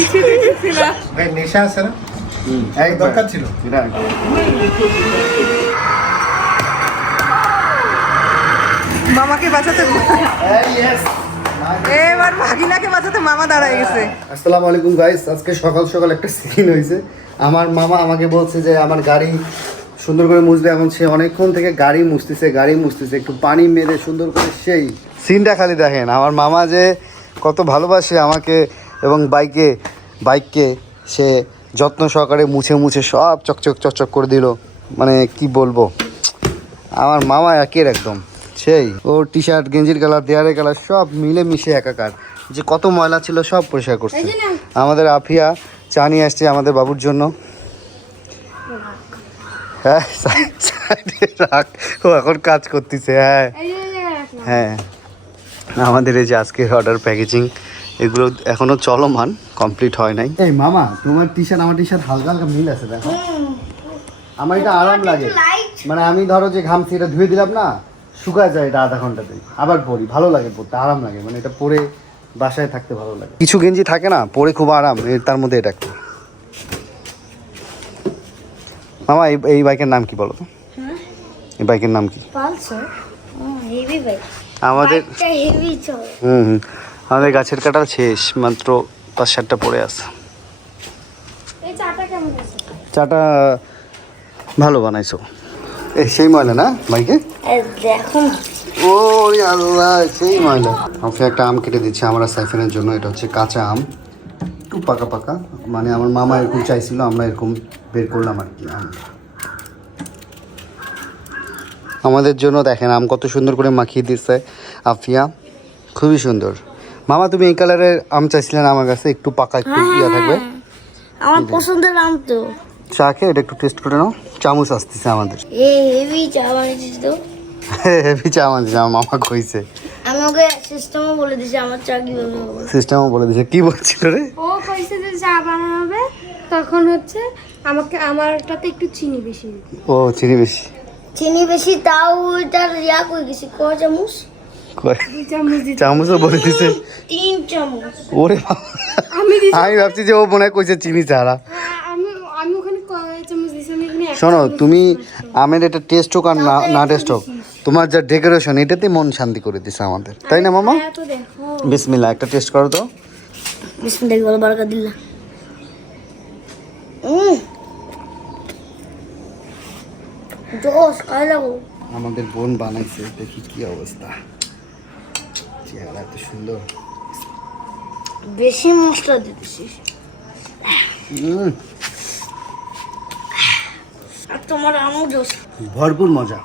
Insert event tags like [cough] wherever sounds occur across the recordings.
কিছু দেখতেছি না ভাই নেশা আছে না? এক দরকার ছিল। মামাকে বাঁচাতে এবার ভাগিনাকে বাঁচাতে মামা দাঁড়ায় গেছে। আসসালামু আলাইকুম গাইস আজকে সকাল সকাল একটা সিন হয়েছে। আমার মামা আমাকে বলছে যে আমার গাড়ি সুন্দর করে মুছবে এখন সে অনেকক্ষণ থেকে গাড়ি মুছতেছে গাড়ি মুছতেছে একটু পানি মেরে সুন্দর করে সেই সিনটা খালি দেখেন। আমার মামা যে কত ভালোবাসে আমাকে এবং বাইকে বাইককে সে যত্ন সহকারে মুছে মুছে সব চকচক চকচক করে দিল। মানে কি বলব? আমার মামা একের একদম। সেই ও টি শার্ট গেঞ্জির কালার দেয়ারের কালার সব মিলে মিশে একাকার। যে কত ময়লা ছিল সব পরিষ্কার করছে। আমাদের আফিয়া চা নিয়ে আসছে আমাদের বাবুর জন্য। হ্যাঁ সাইডে রাখ। ও এখন কাজ করতেছে হ্যাঁ। হ্যাঁ। আমাদের এই যে আজকে অর্ডার প্যাকেজিং এগুলো এখনও চলমান কমপ্লিট হয় নাই। এই মামা তোমার টি শার্ট আমার টি শার্ট হালকা হালকা মিল আছে দেখো। আমার এটা আরাম লাগে। মানে আমি ধরো যে ঘামছি এটা ধুয়ে দিলাম না শুকায় যায় এটা আধা ঘন্টাতে। আবার পরি ভালো লাগে পরতে আরাম লাগে। মানে এটা পরে বাসায় থাকতে ভালো লাগে। কিছু গেঞ্জি থাকে না পরে খুব আরাম তার মধ্যে এটা একটা। মামা এই এই বাইকের নাম কি বলো তো? এই বাইকের নাম কি? পালসার? হেভি বাইক আমাদের হেভি চলে। হুম হুম। আমাদের গাছের কাটাল শেষ মাত্র পাঁচ সাতটা পড়ে আছে। চাটা ভালো বানাইছো। এই সেই ময়লা না দেখো ও আল্লাহ সেই ময়লা। আমাকে একটা আম কেটে দিচ্ছে আমরা সাইফেনের জন্য এটা হচ্ছে কাঁচা আম। একটু পাকা পাকা মানে আমার মামা এরকম চাইছিল আমরা এরকম বের করলাম আর কি আম। আমাদের জন্য দেখেন আম কত সুন্দর করে মাখিয়ে দিচ্ছে আফিয়া। খুবই সুন্দর। মামা তুমি এই কালারের আম চাইছিলেন আমার কাছে? একটু পাকা একটু ইয়া থাকবে। আমার পছন্দের আম তো। চা খেয়ে এটা একটু টেস্ট করে নাও। চামচ আসতেছে আমাদের। এ হেভি চা বানিয়েছিস তো। [laughs] হেভি চামচ আমার মামা কইছে। আমি ওকে সিস্টেমও বলে দিছি আমার চা কীভাবে হবে। সিস্টেমও বলে দিছে। কি বলছিল রে? ও কইছে যে চা বানানো হবে তখন হচ্ছে আমাকে আমারটাতে একটু চিনি বেশি। দিতে ও চিনি বেশি। চিনি বেশি তাও ওইটার ইয়া করে গেছি ক চামচ? চামচও বলে দিছে। তিন চামচ। ওরে আমি আমি ভাবছি যে ও মনে হয় কইছে চিনি ছাড়া। হ্যাঁ, শোনো তুমি আমের এটা টেস্ট হোক আর না না টেস্ট হোক তোমার যা ডেকোরেশন এটাতে মন শান্তি করে দিছে আমাদের। তাই না মামা? হ্যাঁ, তো দেখো বিসমিল্লাহ একটা টেস্ট করো তো। লাগো আমাদের বোন বানাইছে দেখি কি অবস্থা। চেহারা এত সুন্দর। বেশি মশলা দিতেছিস আর তোমার আমও জোস। ভরপুর মজা।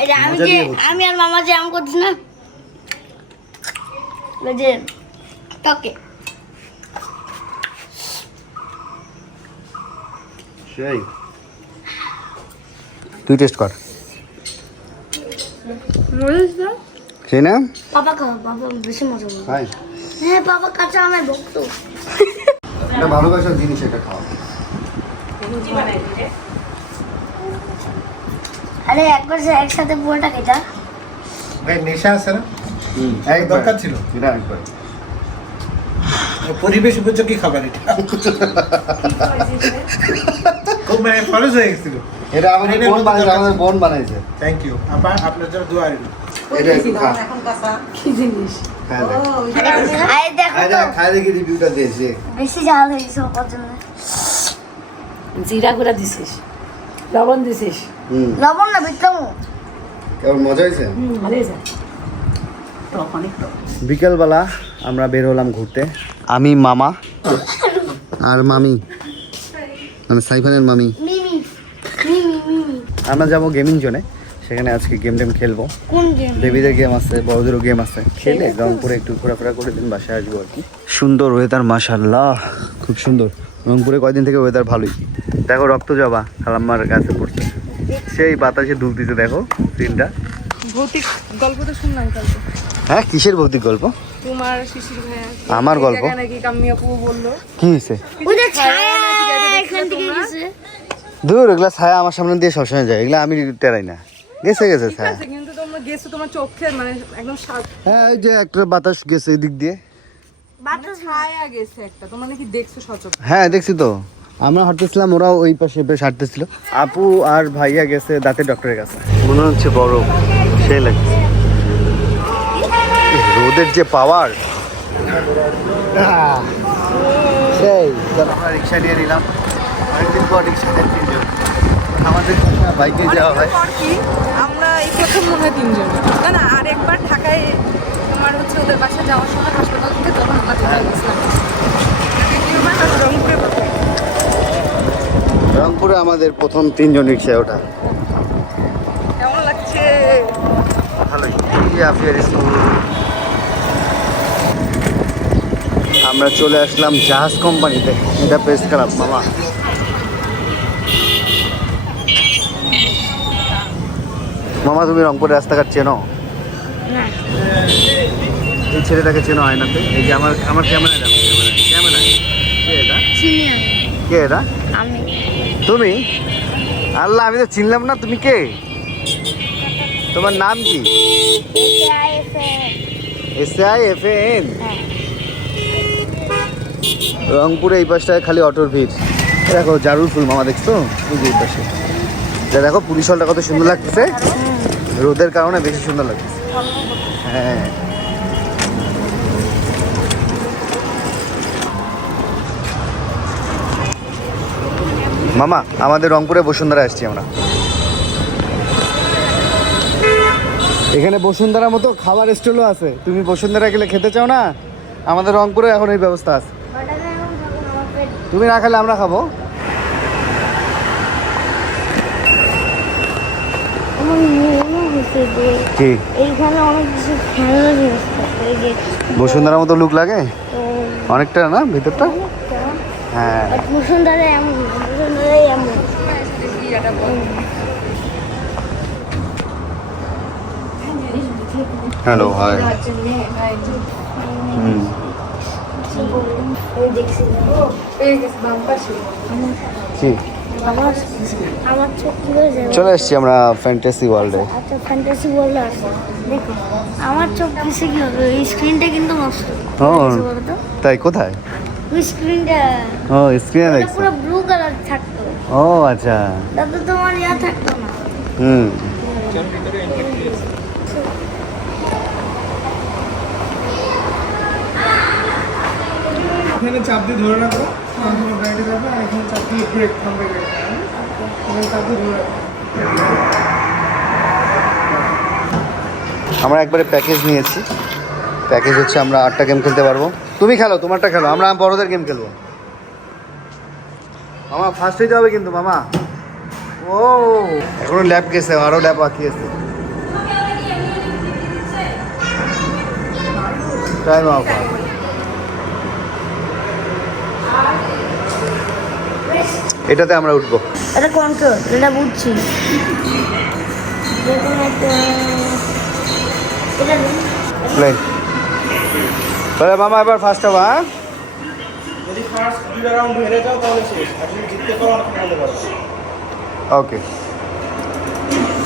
এই যে আমি যে আমি আর মামা যে আম করছি না যে টকে। সেই। তুই টেস্ট কর। মরিচ দাও। সেই না? বাবা খাও বাবা বেশি মজা হাই হ্যাঁ বাবা কাঁচা আমের ভক্ত। এটা ভালোবাসার জিনিস এটা খাওয়া। আরে একবার যে একসাথে পুরোটা খেতা ভাই নেশা আছে না? এক দরকার ছিল। এটা একবার। পরিবেশ উপযোগী খাবার এটা। খুব মানে ফরজ হয়ে গেছিল। এটা আমাদের বোন বানাইছে আমাদের বোন বানাইছে। থ্যাংক ইউ আপা আপনার জন্য দোয়া রইল। এটা একটু খা। কি জিনিস? জিরা গুঁড়া দিছিস লবণ দিছিস। লবণ না বিক্রম কেমন মজা হয়েছে? বিকেলবেলা আমরা বের হলাম ঘুরতে। আমি মামা আর মামি। মানে সাইফানের মিমি। আমরা যাব গেমিং জোনে। সেখানে আজকে গেম টেম খেলব। কোন গেম বেবিদের গেম আছে বড়দেরও গেম আছে। খেলে রংপুরে একটু ঘোরাফেরা করে দিন বাসায় আসব আর কি। সুন্দর ওয়েদার মাশাল্লাহ খুব সুন্দর। রংপুরে কয়দিন থেকে ওয়েদার ভালোই। দেখো রক্ত জবা খালাম্মার গাছে পড়ছে। সেই বাতাসে দুলতিছে দেখো সিনটা ভৌতিক গল্প তো শুনলাম কালকে। হ্যাঁ কিসের ভৌতিক গল্প? তোমার শিশির ভাইয়া। আমার গল্প? নাকি কাম্মি আপু বলল। কি হয়েছে ওই যে ছায়া এখান থেকে গেছে। দূর এগুলা ছায়া আমার সামনে দিয়ে সবসময় যায়। এগুলা আমি টেরাই না। গেছে গেছে ঠিক কিন্তু তোমরা গেছো তোমার চোখের মানে একদম হ্যাঁ ওই যে একটা বাতাস গেছে এদিক দিয়ে। বাতাস ছায়া গেছে একটা তোমরা নাকি দেখছ সচক হ্যাঁ দেখছি তো। আমরা হাঁটতেছিলাম ওরাও ওই পাশে বেশ হাঁটতেছিল। আপু আর ভাইয়া গেছে দাঁতের ডক্টরের কাছে। মনে হচ্ছে বড় সেই লাগছে। রোদের যে পাওয়ার সেই। আমরা রিক্সা নিয়ে নিলাম। অনেকদিন পর রিক্সা আমাদের বাইকে যাওয়া হয়। কি? আমরা এই প্রথম মনে হয় তিনজন। না না আর একবার ঢাকায় তোমার হচ্ছে ওদের বাসায় যাওয়ার সময় হাসপাতাল থেকে তখন আমরা চলে গেছিলাম। রংপুরে আমাদের প্রথম তিনজন রিক্সায় ওঠা। কেমন লাগছে? ভালোই ইয়াফিয়ার স্কুল। আমরা চলে আসলাম জাহাজ কোম্পানিতে। এটা বেশ খারাপ মামা। মামা তুমি রংপুরের রাস্তাঘাট চেনো? এই ছেলেটাকে চেনো আয়নাতে? এই যে আমার আমার ক্যামেরা দেখো ক্যামেরা? কে এটা? চিনি আমি। কে এটা? আমি। তুমি? আল্লাহ আমি তো চিনলাম না তুমি কে? তোমার নাম কি? S I F N. রংপুরে এই পাশটায় খালি অটোর ভিড়। দেখো জারুল ফুল মামা দেখছ? এই যে পাশে। দেখো পুলিশ হলটা কত সুন্দর লাগতেছে। রোদের কারণে বেশি সুন্দর লাগতেছে হ্যাঁ। মামা, আমাদের রংপুরে বসুন্ধরা আসছি আমরা। এখানে বসুন্ধরা মতো খাবার স্টলও আছে। তুমি বসুন্ধরা গেলে খেতে চাও না? আমাদের রংপুরে এখন এই ব্যবস্থা আছে। তুমি না খেলে আমরা খাব। যে কি? এইখানে অনেক কিছু খেলনা জিনিস থাকে এই যে বসুন্ধরা মতো লুক লাগে? অনেকটা না ভিতরটা? হ্যাঁ। বসুন্ধরা এমন বসুন্ধরাই এমন। হ্যালো হাই আমি দেখছি। আমার চোখ কি হয়ে চলে এসেছি আমরা ফ্যান্টাসি ওয়ার্ল্ডে আচ্ছা ফ্যান্টাসি বললে আছে দেখো আমার চোখ কিসে কি হবে এই স্ক্রিনটা কিন্তু নষ্ট। তাই কোথায়? ওই স্ক্রিনটা ও স্ক্রিনে দেখছ? পুরো ব্লু কালার থাকতো। ও আচ্ছা। তাতে তোমার ইয়া থাকতো না। হুম। এখানে চাপ দিয়ে ধরে রাখো। গাড়িতে যাবে আর এখানে চাপ দিয়ে ব্রেক থামবে গাড়িটা এখানে চাপ দিয়ে ধরে আমরা একবারে প্যাকেজ নিয়েছি। প্যাকেজ হচ্ছে আমরা আটটা গেম খেলতে পারব। তুমি খেলো তোমারটা খেলো আমরা বড়দের গেম খেলব। মামা ফার্স্ট হইতে হবে কিন্তু মামা। ও। এখনও ল্যাব গেছে আরও ল্যাব বাকি আছে। টাইম অফ এটাতে আমরা উঠবো। এটা কন্ট্রোল এটা বুঝছি। প্লেন তাহলে মামা এবার ফার্স্ট হব হ্যাঁ? যদি ফার্স্ট দুইটা রাউন্ড হেরে যাও তাহলে শেষ। আর যদি জিততে পারো অনেক খেলতে পারো ওকে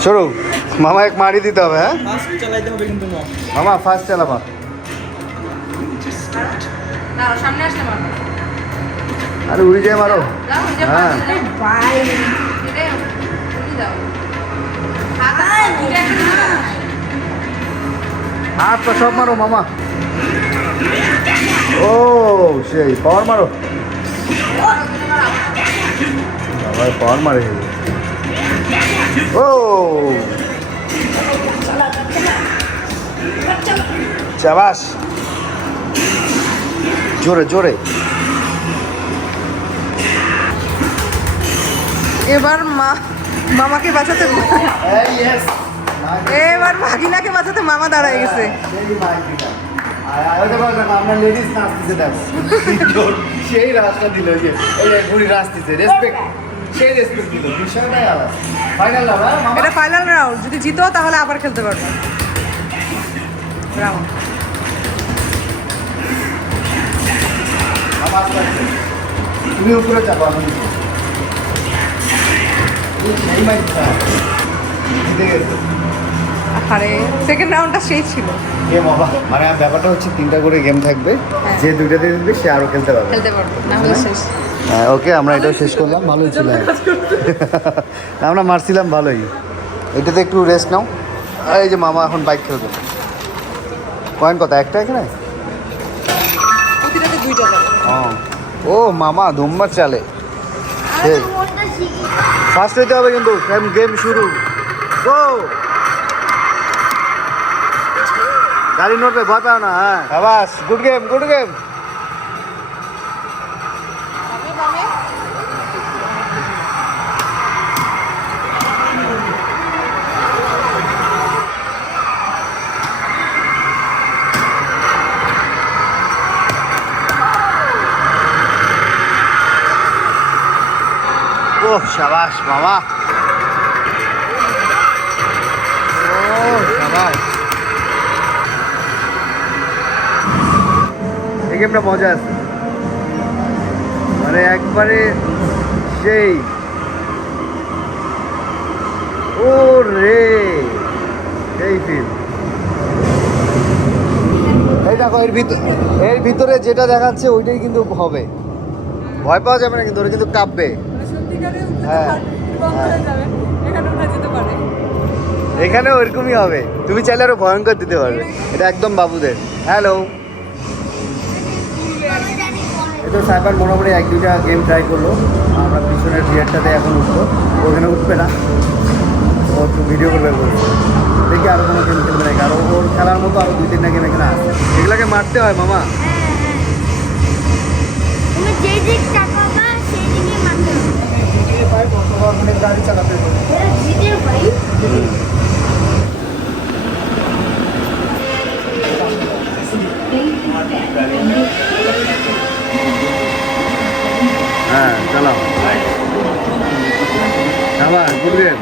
শুরু। মামা এক মারি দিতে হবে হ্যাঁ? ফার্স্ট চালাইতে হবে কিন্তু মামা। ফার্স্ট চালাবা। না সামনে আরে উড়ি যায় মারো। হ্যাঁ। হাত পা সব মারো মামা। ও সেই পাওয়ার মারো। বাবা পাওয়ার মারে। ও। চাবাস। জোরে জোরে। এবার মা মামাকে বাঁচাতে এবার ভাগিনাকে বাঁচাতে মামা দাঁড়ায় গেছে। সেই রাস্তা দিল যে বুড়ি রাস্তিছে রেসপেক্ট সেই রেসপেক্ট দিল বিষয়টাই আলাদা। ফাইনাল না এটা ফাইনাল রাউন্ড যদি জিতো তাহলে আবার খেলতে পারব। রাউন্ড। তুমি উপরে চাপো আরে সেকেন্ড রাউন্ডটা সেই ছিল। হবে মানে ব্যাপারটা হচ্ছে তিনটা করে গেম থাকবে। যে দুইটাতে জিতবে সে আরও খেলতে পারবে। খেলতে পারব না হলে শেষ। হ্যাঁ ওকে আমরা এটাও শেষ করলাম ভালোই ছিল। আমরা মারছিলাম ভালোই। এটাতে একটু রেস্ট নাও। এই যে মামা এখন বাইক খেলবে। কয়েন কত? একটা এখানে? ও মামা ধুম্মা চালে। সেই ফার্স্ট হইতে হবে কিন্তু গেম শুরু। গো গাড়ি ভয় পাও না হ্যাঁ। আবাস গুড গেম গুড গেম ও শাবাশ মামা ও শাবাশ এই গেমটা মানে একবারে সেই। এর ভিতর এর ভিতরে যেটা দেখাচ্ছে, ওইটাই কিন্তু হবে। ভয় পাওয়া যাবে না কিন্তু, ওরা কিন্তু কাঁপবে। হ্যাঁ, হয়ে এখানে ওরকমই হবে। তুমি চাইলে আরও ভয়ঙ্কর দিতে পারবে। এটা একদম বাবুদের। হ্যালো তো সাইবার মোটামুটি এক দুইটা গেম ট্রাই করল। আমরা পিছনের বিয়ারটাতে এখন উঠবো। ওখানে উঠবে না। ও একটু ভিডিও করবে বলছে। দেখি আরও কোনো গেম খেলবে নাকি। আরও ওর খেলার মতো আরও দুই তিনটা গেম এখানে আছে। এগুলোকে মারতে হয় মামা। হবে গাড়ি চালাতে ভাই হ্যাঁ চালাও। গেম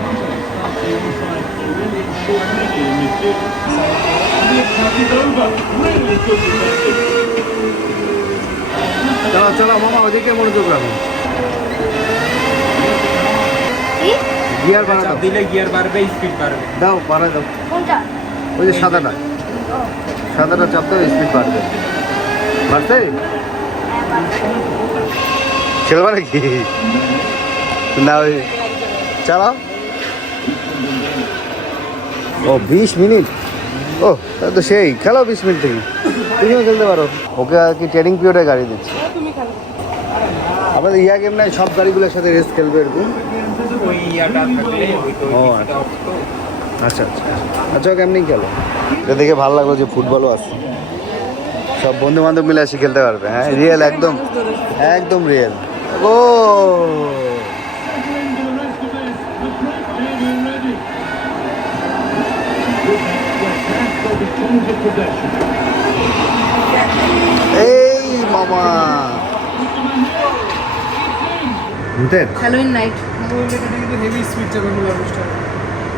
চলো চলো মামা ওদিকে মনোযোগ রাখো কি গিয়ার বাড়া দাও। দিলে গিয়ার বাড়বে স্পিড বাড়বে। দাও বাড়াই দাও। কোনটা? ওই যে সাদাটা। সাদাটা চাপ দাও স্পিড বাড়বে। বাড়ছে? খেলবা নাকি? না ওই চালাও। ও বিশ মিনিট? ও তাহলে তো সেই খেলাও বিশ মিনিট থেকে। তুমিও খেলতে পারো। ওকে আর কি ট্রেনিং পিরিয়ডে গাড়ি দিচ্ছে। আমাদের ইয়া গেম নাই সব গাড়িগুলোর সাথে রেস খেলবে এরকম। ওই ইয়াটা থাকলে ওই ও, ওই কিছুটা আচ্ছা। আচ্ছা আচ্ছা কেমনি খেলো। এটা দেখে ভালো লাগল যে ফুটবলও আছে। সব বন্ধু বান্ধব মিলে এসে খেলতে পারবে হ্যাঁ? রিয়েল একদম একদম রিয়েল। ও! এই মামা। বুঝতেন হ্যালোইন নাইট কিন্তু হেভি স্পিড যাবে অনুষ্ঠান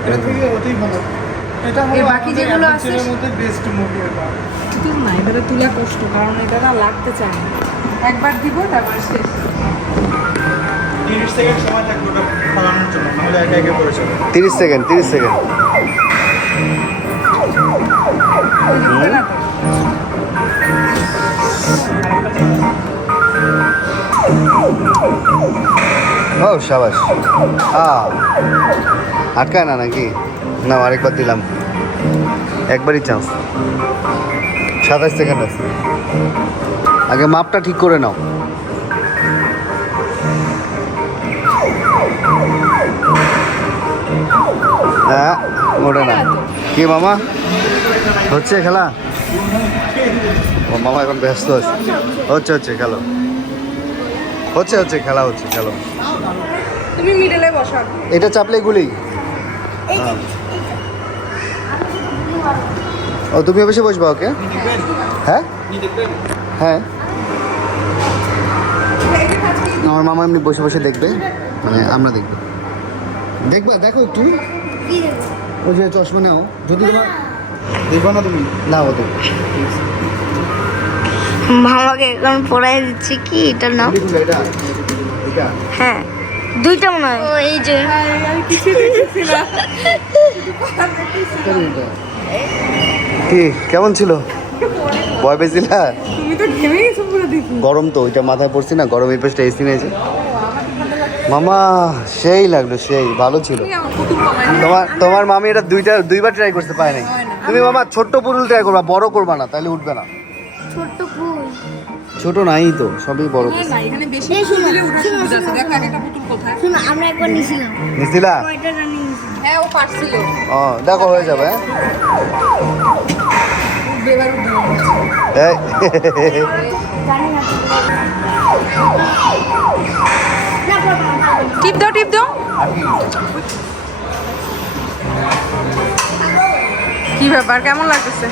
এটা থেকে হতেই ভালো। এটা বাকি যেগুলো আছে এর মধ্যে বেস্ট মুভি এটা কিন্তু না এবারে তুলা কষ্ট কারণ এটা না লাগতে চায় না। একবার দিব তারপর শেষ। তিরিশ সেকেন্ড সময় থাকবে ওটা ফালানোর জন্য নাহলে একা একা পড়ে যাবে। তিরিশ সেকেন্ড তিরিশ সেকেন্ড। দিতে ও, সাবাস। আটকায় না নাকি? না আরেকবার দিলাম। একবারই চান্স সাতাশ সেকেন্ড আছে। আগে মাপটা ঠিক করে নাও। হ্যাঁ ওটা না। কি মামা? হচ্ছে খেলা? ও মামা এখন ব্যস্ত আছে। হচ্ছে হচ্ছে, খেলো। হচ্ছে হচ্ছে, খেলা হচ্ছে, খেলো। তুমি মিডলে বসো এটা চাপলে গুলি। হ্যাঁ। ও তুমি অবশ্যই বসবা ওকে? হ্যাঁ? হ্যাঁ। আমার মামা এমনি বসে বসে দেখবে। মানে আমরা দেখব। দেখবা দেখো একটু? ওই যে চশমা নাও। যদি তোমার দেখবা না তুমি? না ও দেখো মামাকে এখন পড়াই দিচ্ছি কি? এটা নাও। এটা? হ্যাঁ। দুইটা মনে হয়। ও এই যে। কি কেমন ছিল? ভয় পেয়েছিলা? তুমি তো ঘেমে গেছো পুরো দেখি। গরম তো ওইটা মাথায় পড়ছি না গরম এই পাশটা এসি নিয়েছে। মামা সেই লাগল সেই ভালো ছিল। তোমার তোমার মামি এটা দুইটা দুইবার ট্রাই করতে পারে নাই। তুমি মামা ছোট্ট পুরুল ট্রাই করবা বড় করবা না তাহলে উঠবে না। ছোট্ট ছোট নাই তো সবই বড় না না এখানে বেশি পুতুল দিলে ওঠার সুবিধা আছে। দেখো একটা পুতুল কোথায়? শোনো আমরা একবার নিয়েছিলাম নিছিলা? হ্যাঁ ও পারছিল। ও দেখো হয়ে যাবে। হ্যাঁ? টিপ দাও টিপ দাও। কি ব্যাপার? কেমন লাগতেছে?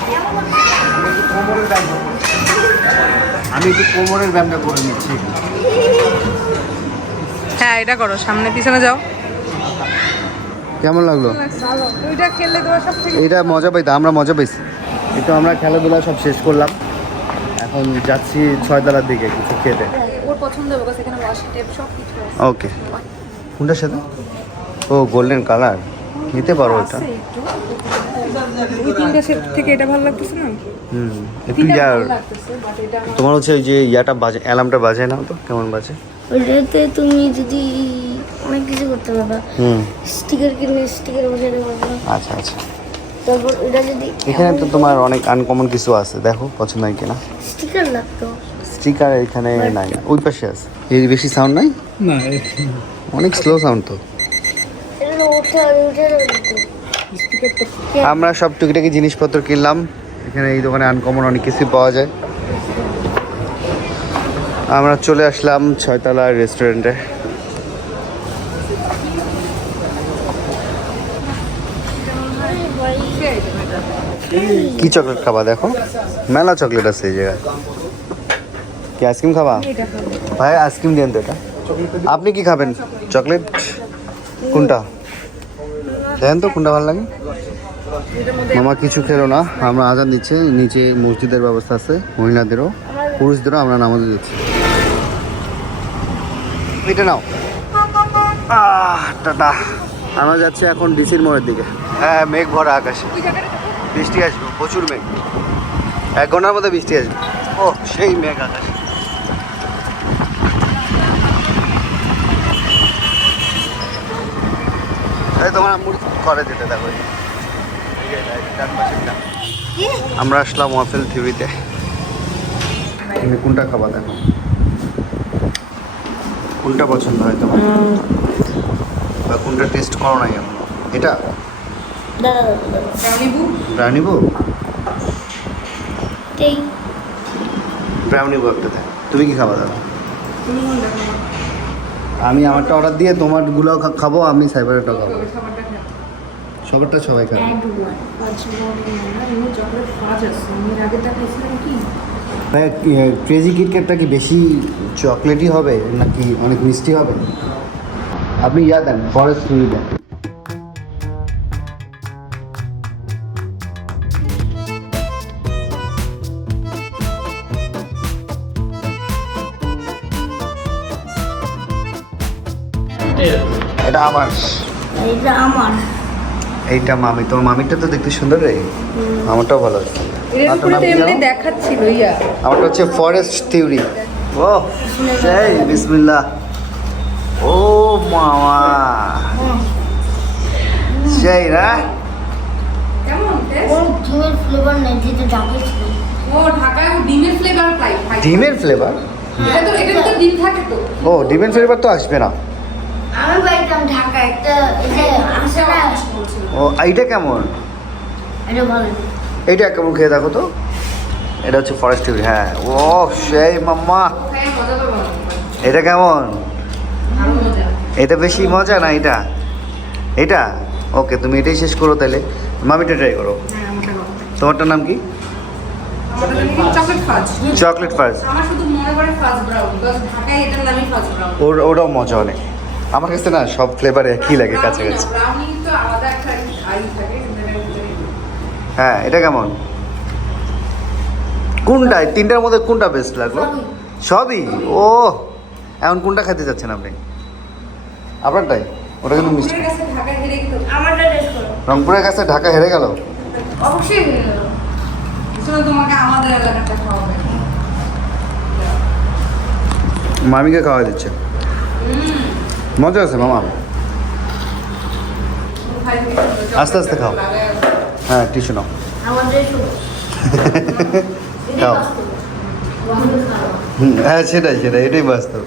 আমি একটু কোমরের ব্যায়ামটা করে নিচ্ছি হ্যাঁ এটা করো সামনে পিছনে যাও। কেমন লাগল? এটা মজা পাইতো আমরা মজা পাইছি। একটু আমরা খেলাধুলা সব শেষ করলাম। এখন যাচ্ছি ছয়তলার দিকে কিছু খেতে। পছন্দ হবে কাছে এখানে ওয়াশি টেপ সব কিছু আছে। ওকে কোনটার সাথে? ও গোল্ডেন কালার নিতে পারো সেট থেকে এটা ভালো লাগতেছে না? হুম একটু ইয়ার এটা তোমার হচ্ছে ওই যে ইয়াটা বাজে অ্যালার্মটা বাজে না তো? কেমন বাজে? ওইটাতে তুমি যদি অনেক কিছু করতে পারবা। হুম। স্টিকার কিনে স্টিকার বসাতে পারবা আচ্ছা আচ্ছা। তারপর ওটা যদি এখানে তো তোমার অনেক আনকমন কিছু আছে দেখো পছন্দ হয় কিনা? স্টিকার লাগতো। স্টিকার এখানে নাই। ওই পাশে আছে। এই বেশি সাউন্ড নাই? না অনেক স্লো সাউন্ড তো। এটা আমরা সব টুকিটাকি জিনিসপত্র কিনলাম। এখানে এই দোকানে আনকমন অনেক কিছুই পাওয়া যায়। আমরা চলে আসলাম ছয়তলা রেস্টুরেন্টে কি চকলেট খাবা দেখো? মেলা চকলেট আছে এই জায়গায়। কি আইসক্রিম খাবা? ভাই আইসক্রিম তো এটা। আপনি কি খাবেন? চকলেট কোনটা? দেন তো, কোনটা ভালো লাগে? মামা কিছু খেলো না, আমরা আজান দিচ্ছে, নিচে মসজিদের ব্যবস্থা আছে, মহিলাদেরও, পুরুষদেরও আমরা নামাজে দিচ্ছি। এটা নাও। টাটা। আমরা যাচ্ছি এখন ডিসির মোড়ের দিকে। হ্যাঁ মেঘ ভরা আকাশে। বৃষ্টি আসবে, প্রচুর মেঘ। এক ঘণ্টার মধ্যে বৃষ্টি আসবে। ও, সেই মেঘ আকাশে। তোমার আম্মু করে যেতে দেখো এই যে, ডান পাশেরটা। আমরা আসলাম ওয়াফেল থিউরিতে তুমি কোনটা খাবা দেখো। কোনটা পছন্দ হয় তোমার? বা কোনটা টেস্ট করো নাই এখনও? এটা? ব্রাউনি বউ ব্রাউনি বউ একটা দেয় তুমি কি খাবা দাদা? আমি আমারটা অর্ডার দিয়ে তোমারগুলো খা- খাব আমি সাইবারটা খাব। সবারটা সবাই খাবে। এর আগেরটা খাইছিলাম কি? ভাই ক্রেজি কিটক্যাটটা কি বেশি চকলেটই হবে নাকি অনেক মিষ্টি হবে? আপনি ইয়া দেন ফরেস্ট ফুরি দেন। এটা আমার। এটা আমার। এইটা মামি তোমার মামিটা তো দেখতে সুন্দর রে। আমারটাও ভালো আছে? দেখাচ্ছিল ইয়া। আমারটা হচ্ছে ফরেস্ট থিওরি ও সেই বিসমিল্লাহ। ও মামা। সেই না? কেমন টেস্ট কোন ডিমের ফ্লেভার নেই যেটা ঢাকে ছিল। ও ঢাকায় ও ডিমের ফ্লেভার পাই পাই। ডিমের ফ্লেভার এটা তো এটা তো ডিম থাকে তো। ও ডিমের ফ্লেভার তো আসবে না। আমি পাইতাম ঢাকা একটা এই যে ও এইটা কেমন? এটা ভালো। এইটা কেমন খেয়ে দেখো তো। এটা হচ্ছে ফরেস্ট থিওরি হ্যাঁ। ও সেই মাম্মা। এটা কেমন? এটা বেশি মজা না এটা? এটা? ওকে তুমি এটাই শেষ করো তাহলে। মামিটা ট্রাই করো। হ্যাঁ আমারটা ভালো। তোমারটার নাম কি? চকলেট ফাজ ওটাও মজা অনেক। আমার কাছে না সব ফ্লেভার একই লাগে কাছাকাছি। এটার ভিতরে হ্যাঁ এটা কেমন? কোনটা? তিনটার মধ্যে কোনটা বেস্ট লাগল? সবই। ও এখন কোনটা খেতে চাচ্ছেন আপনি? আপনারটাই? ওটা কিন্তু মিষ্টি। রংপুরের কাছে ঢাকা হেরে গেল। কাছে অবশ্যই তোমাকে আমাদের এলাকাটা খাওয়াবে। মামিকে খাওয়া দিচ্ছে। মজা আছে মামা। আস্তে আস্তে খাও। হ্যাঁ টিস্যু নাও। খাও। হ্যাঁ সেটাই সেটাই এটাই বাস্তব।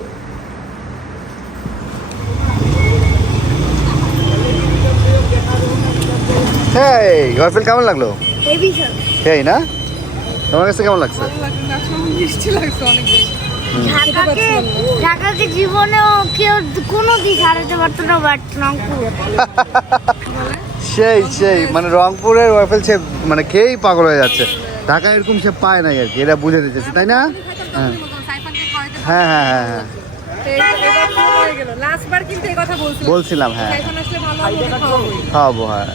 হ্যাঁ ওয়াফেল কেমন লাগল? এই না? তোমার কাছে কেমন লাগছে? লাগছে অনেক বেশি। ঢাকাকে ঢাকাকে জীবনেও কেউ কোনো দিক হারাতে পারতো না, বাট রংপুর। সেই সেই মানে রংপুরের ওয়াফেল সে মানে খেয়েই পাগল হয়ে যাচ্ছে। ঢাকা এরকম সে পায় নাই আর কি, এটা বুঝে দিতেছে, তাই না? হ্যাঁ। হ্যাঁ হ্যাঁ হ্যাঁ হ্যাঁ। বলছিলাম হ্যাঁ। খাওয়াবো হ্যাঁ।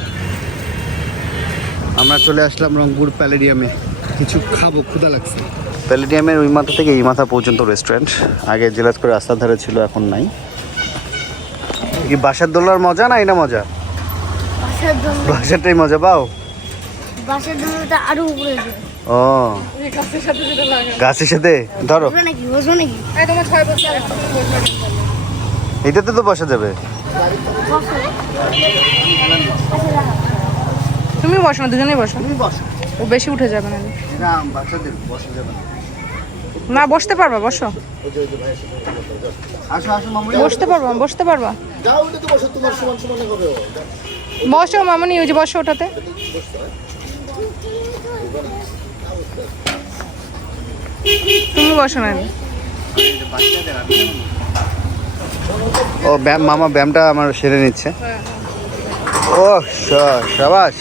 আমরা চলে আসলাম রংপুর প্যালেডিয়ামে। কিছু খাব ক্ষুদা লাগছে। প্যালেডিয়ামের ওই মাথা থেকে এই মাথা পর্যন্ত রেস্টুরেন্ট আগে জেলাস করে রাস্তার ধারে ছিল এখন নাই। কি বাসার দোলার মজা না এটা মজা? বাসারটাই মজা পাও বাসার জন্যটা আরও উপরে ও। এই গাছের সাথে ধরো। এটাতে তো বসা যাবে। তুমি বসো না দুজনেই বসো। তুমি বসো। ও বেশি উঠে যাবে না। বসা যাবে না। না বসতে পারবা বসো। আসো আসো মামুনি। বসতে পারবা বসতে পারবা। যাও ওটা তো বসো তোমার সমান সমান হবে ও। বসো মামনি ওই যে বসো ওটাতে। তুমি বসো না ও ব্যায়াম মামা ব্যায়ামটা আমার সেরে নিচ্ছে। ও স- সাবাস।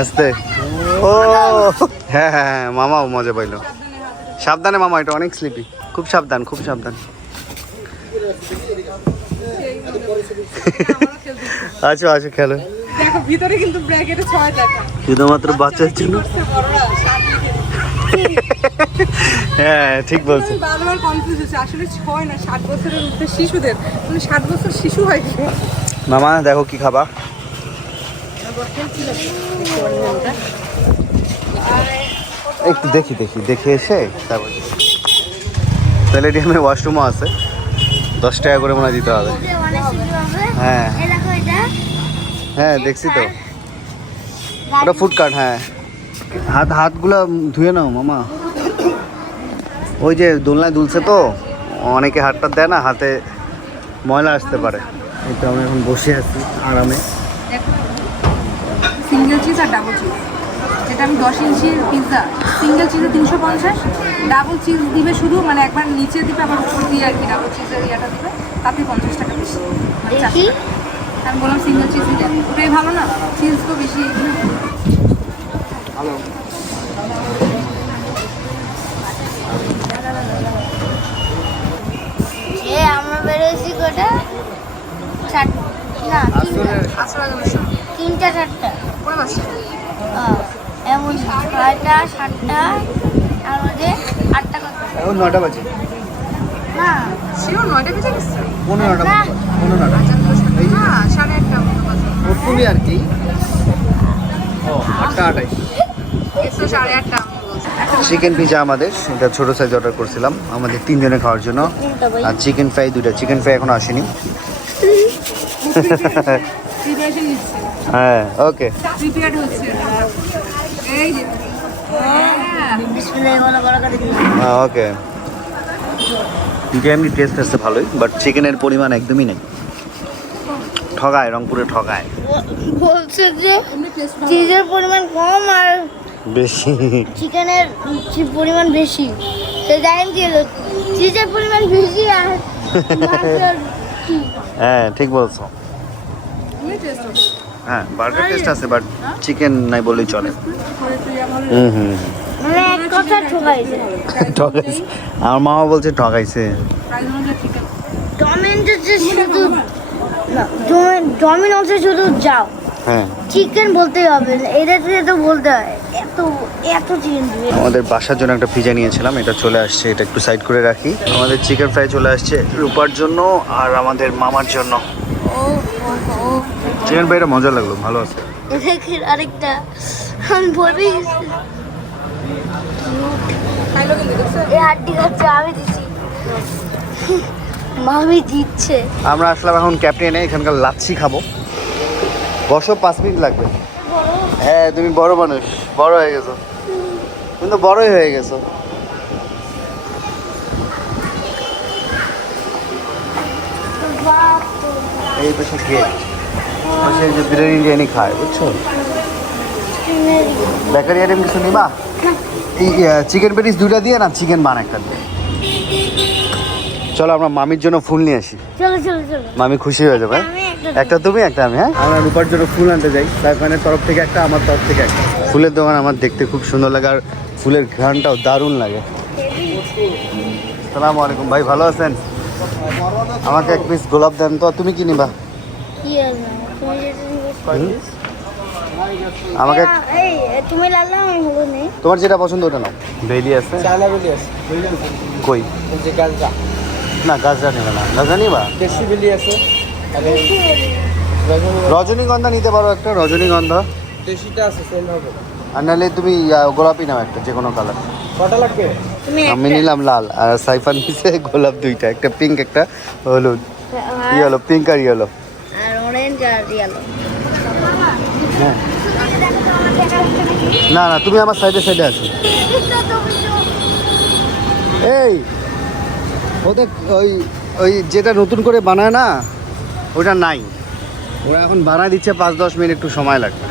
আস্তে। ও। হ্যাঁ হ্যাঁ হ্যাঁ মামাও মজা পাইলো। সাবধানে মামা এটা অনেক স্লিপি খুব সাবধান খুব সাবধান। আচ্ছা আচ্ছা খেলো। ভিতরে কিন্তু ব্র্যাকেটে ছয় টাকা। শুধুমাত্র বাচ্চার জন্য? হ্যাঁ ঠিক বলছো। বারবার কনফিউজ হচ্ছে আসলে ছয় না ষাট বছরের উঠে শিশুদের। মানে ষাট বছর শিশু হয় কি? মামা দেখো কি খাবা। একটু দেখি দেখি, দেখে এসে তারপর প্যালেডিয়ামে ওয়াশরুমও আছে। দশ টাকা করে মনে দিতে হবে। হ্যাঁ। এটা হ্যাঁ দেখছি তো। ওটা ফুড কার্ট হ্যাঁ। হাত, হাতগুলো ধুয়ে নাও, মামা। ওই যে দোলনায় দুলছে তো, অনেকে হাতটা দেয় না, হাতে ময়লা আসতে পারে। এই তো আমরা এখন বসে আছি, আরামে। সিঙ্গেল চিজ আর ডাবল চিজ। যেটা আমি দশ ইঞ্চির পিৎজা সিঙ্গেল চিজে তিনশো পঞ্চাশ। ডাবল চিজ দিবে শুধু মানে একবার নিচে দিবে আবার উপর দিয়ে আর কি ডাবল চিজের ইয়েটা দিবে। তাতে পঞ্চাশ টাকা বেশি। মানে চারশো আমি বললাম সিঙ্গেল চিজই দেন ওটাই ভালো না? চিজ তো বেশি। এ আমরা বেরোয়েছি কোটা? চার না তিনটা। আসলে অবশ্য তিনটা চারটা। কোন দশটা এমন ছয়টা সাতটা আর মধ্যে আটটা কত এখন নটা বাজে। না। শিওর নয়টা বেজে গেছে? পনেরোটা না। পনেরোটা না সাড়ে আটটা মতো বাজে। ওরকমই আর কি ও আটটা সাড়ে চিকেন পিজা আমাদের এটা ছোট সাইজ অর্ডার করছিলাম। আমাদের তিনজনে খাওয়ার জন্য। আর চিকেন ফ্রাই দুটা চিকেন ফ্রাই এখনও আসেনি। [laughs] হ্যাঁ। ওকে এই যে। হ্যাঁ। দিন হ্যাঁ ওকে এমনি টেস্ট আসছে ভালোই বাট চিকেনের পরিমাণ একদমই নেই। ঠগায় রংপুরে ঠগায়। বলছে যে চিজের পরিমাণ কম আর বেশি। চিকেনের পরিমাণ বেশি। তো চিজের পরিমাণ বেশি আর [laughs] হ্যাঁ ঠিক বলছো। হ্যাঁ বার্গার টেস্ট আছে বাট চিকেন নাই বললেই চলে। হুম হুম মানে ঠকাইছে। আমার মামা বলছে ঠগাইছে ডমিনোসে শুধু যাও। হ্যাঁ। চিকেন বলতেই হবে। তো বলতে হয়। এত এত চিকেন আমাদের বাসার জন্য একটা পিজা নিয়েছিলাম। এটা চলে আসছে। এটা একটু সাইড করে রাখি। আমাদের চিকেন ফ্রাই চলে আসছে রূপার জন্য আর আমাদের মামার জন্য। ও। চিকেন ফ্রাইটা মজা লাগল ভালো আছে। দেখেন আরেকটা আমি বলি খাইলো কিন্তু দেখছ এই হাড্ডি খাচ্ছে আমি দিচ্ছি মামি দিচ্ছে। আমরা আসলাম এখন ক্যাপ্টেনে এখানকার লাচ্ছি খাব। বসো পাঁচ মিনিট লাগবে। হ্যাঁ তুমি বড় মানুষ বড় হয়ে গেছো। তুমি তো বড়ই হয়ে গেছো। এই পাশে গেট পাশে যে বিরিয়ানি টিরিয়ানি খায় বুঝছ? বেকারি আইটেম কিছু নিবা? এই চিকেন পেটিস দুইটা দিয়ে না চিকেন বান একটা দিয়ে? চলো আমরা মামির জন্য ফুল নিয়ে আসি। চলো চলো চলো। মামি খুশি হয়ে যাবে। একটা তুমি একটা আমি হ্যাঁ? আমরা রূপার জন্য ফুল আনতে যাই। সাইফানের তরফ থেকে একটা আমার তরফ থেকে একটা। ফুলের দোকান আমার দেখতে খুব সুন্দর লাগে আর ফুলের ঘ্রাণটাও দারুণ লাগে। সালাম আলাইকুম। ভাই ভালো আছেন? আমাকে এক পিস গোলাপ দেন তো তুমি কি নিবা? কি তুমি যেটা নিবে আমাকে তুমি লাল্লা আমি হলো নেই তোমার যেটা পছন্দ ওটা নাও। বেলি আছে? চালা বেলি আছে। কই? যে গাজরা না গাছরা নেবে না। গাছরা নিবা? দেশি বেলি আছে। রজনীগন্ধা। নিতে পারো একটা রজনীগন্ধা। দেশিটা আছে সেল হবে। আর নাহলে তুমি গোলাপি নাও একটা যে কোনো কালার কটা লাগবে? তুমি আমি নিলাম লাল আর সাইফান নিছে গোলাপ দুইটা একটা পিঙ্ক একটা হলুদ। ইয়েলো পিঙ্ক আর ইয়েলো আর অরেঞ্জ আর ইয়েলো হ্যাঁ। না না তুমি আমার সাইডে সাইডে আছো এই ওদের ওই ওই যেটা নতুন করে বানায় না ওটা নাই। ওরা এখন বানায় দিচ্ছে পাঁচ দশ মিনিট একটু সময় লাগবে।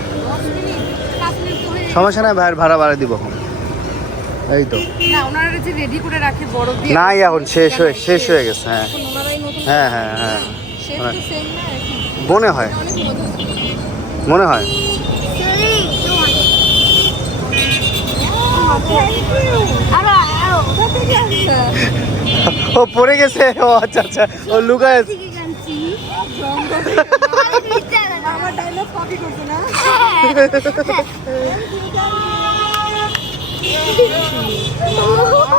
সমস্যা নাই ভাইয়ের ভাড়া বাড়া দিব এখন। এই তো। না ওনারা যে রেডি করে রাখে বরফ দিয়ে নাই এখন শেষ হয়ে শেষ হয়ে গেছে হ্যাঁ। এখন ওনারাই নতুন হ্যাঁ হ্যাঁ হ্যাঁ। মনে হয়। মনে হয়? ও পড়ে গেছে? ও আচ্ছা আচ্ছা। ও লুকায় আছে। [laughs] আমার ডায়লগ কপি করছে না।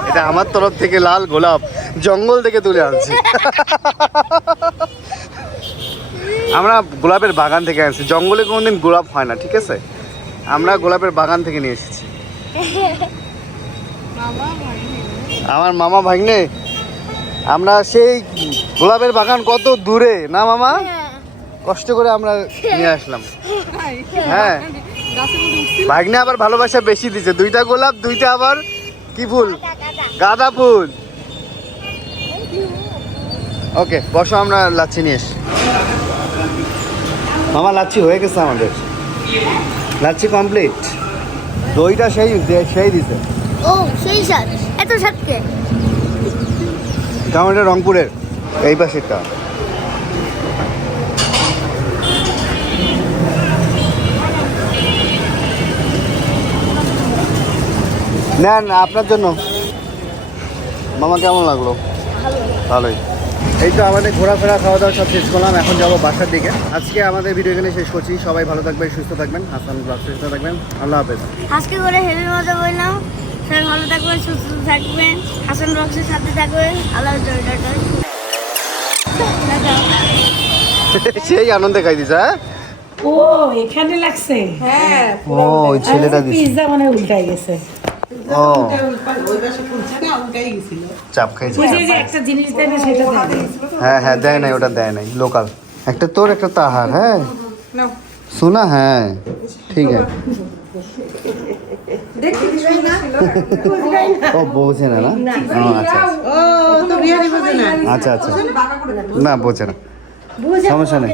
এটা আমার তরফ থেকে লাল গোলাপ জঙ্গল থেকে তুলে আনছি। আমরা গোলাপের বাগান থেকে আনছি জঙ্গলে কোনোদিন গোলাপ হয় না ঠিক আছে? আমরা গোলাপের বাগান থেকে নিয়ে এসেছি। আমার মামা ভাগ্নে আমরা সেই গোলাপের বাগান কত দূরে না মামা? কষ্ট করে আমরা নিয়ে আসলাম। হ্যাঁ। ভাগ্নে আবার ভালোবাসা বেশি দিছে। দুইটা গোলাপ দুইটা আবার কি ফুল? গাঁদা ফুল। ওকে বসো আমরা লাচ্ছি নিয়ে এসছি মামা লাচ্ছি হয়ে গেছে আমাদের। লাচ্ছি কমপ্লিট দইটা সেই সেই দিছে। ও সেই স্বাদ। এত স্বাদকে এটা রংপুরের এই পাশেরটা। নেন আপনার জন্য। মামা কেমন লাগল? ভালোই। এই তো আমাদের ঘোরাফেরা খাওয়া দাওয়া সব শেষ করলাম এখন যাব বাসার দিকে। আজকে আমাদের ভিডিও এখানে শেষ করছি। সবাই ভালো থাকবেন সুস্থ থাকবেন। হাসান ব্লগ সুস্থ থাকবেন। আল্লাহ হাফেজ। আজকে করে হেভি মজা বললাম সবাই ভালো থাকবেন সুস্থ থাকবেন। হাসান বক্সের সাথে থাকবেন। আল্লাহ [laughs] সেই আনন্দে খাই দিস হ্যাঁ? ও এখানে লাগছে? হ্যাঁ ও ছেলেটা দিছে। পিৎজা মানে উল্টাই গেছে। ও। চাপ খাইছে। হ্যাঁ হ্যাঁ দেয় নাই ওটা দেয় নাই লোকাল। একটা তোর একটা তাহার হ্যাঁ? শোনা হ্যাঁ ঠিক আছে। দেখতে কি সুন্দর ছিল? ও বোঝে না না? আচ্ছা আচ্ছা। আচ্ছা আচ্ছা। না বোঝে না। সমস্যা নেই।